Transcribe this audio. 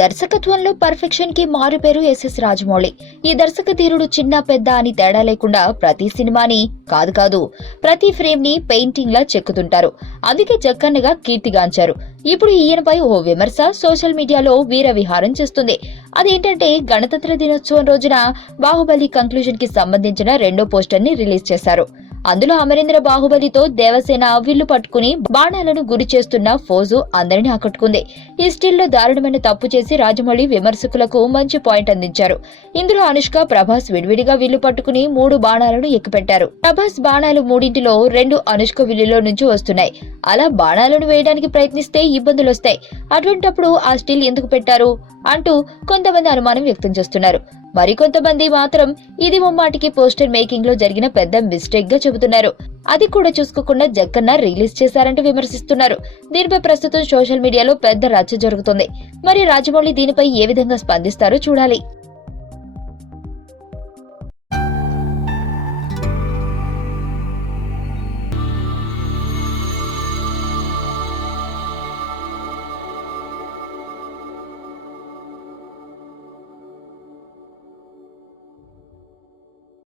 దర్శకత్వంలో పర్ఫెక్షన్ కి మారుపేరు ఎస్ఎస్ రాజమౌళి. ఈ దర్శక ధీరుడు చిన్న పెద్ద అని తేడా లేకుండా ప్రతి సినిమాని కాదు ప్రతి ఫ్రేమ్ ని పెయింటింగ్ లా చెక్కుతుంటారు. అందుకే జక్కన్నగా కీర్తిగాంచారు. ఇప్పుడు ఈయనపై ఓ విమర్శ సోషల్ మీడియాలో వీర విహారం చేస్తుంది. అదేంటంటే గణతంత్ర దినోత్సవం రోజున బాహుబలి కంక్లూజన్ కి సంబంధించిన రెండో పోస్టర్ ని రిలీజ్ చేశారు. అందులో అమరేంద్ర బాహుబలితో దేవసేన విల్లు పట్టుకుని బాణాలను గురి చేస్తున్న ఫోజు అందరినీ ఆకట్టుకుంది. ఈ స్టిల్లో దారుణమైన తప్పు చేసి రాజమౌళి విమర్శకులకు మంచి పాయింట్ అందించారు. ఇందులో అనుష్క, ప్రభాస్ విడివిడిగా విల్లు పట్టుకుని 3 బాణాలను ఎక్కుపెట్టారు. ప్రభాస్ బాణాలు 3 2 అనుష్క విల్లులో నుంచి వస్తున్నాయి. అలా బాణాలను వేయడానికి ప్రయత్నిస్తే ఇబ్బందులొస్తాయి. అటువంటప్పుడు ఆ స్టిల్ ఎందుకు పెట్టారు అంటూ కొంతమంది అనుమానం వ్యక్తం చేస్తున్నారు. మరికొంతమంది మాత్రం ఇది ముమ్మాటికి పోస్టర్ మేకింగ్ లో జరిగిన పెద్ద మిస్టేక్ గా చెబుతున్నారు. అది కూడా చూసుకోకుండా జక్కన్న రిలీజ్ చేశారంటూ విమర్శిస్తున్నారు. దీనిపై ప్రస్తుతం సోషల్ మీడియాలో పెద్ద రచ్చ జరుగుతుంది. మరి రాజమౌళి దీనిపై ఏ విధంగా స్పందిస్తారో చూడాలి.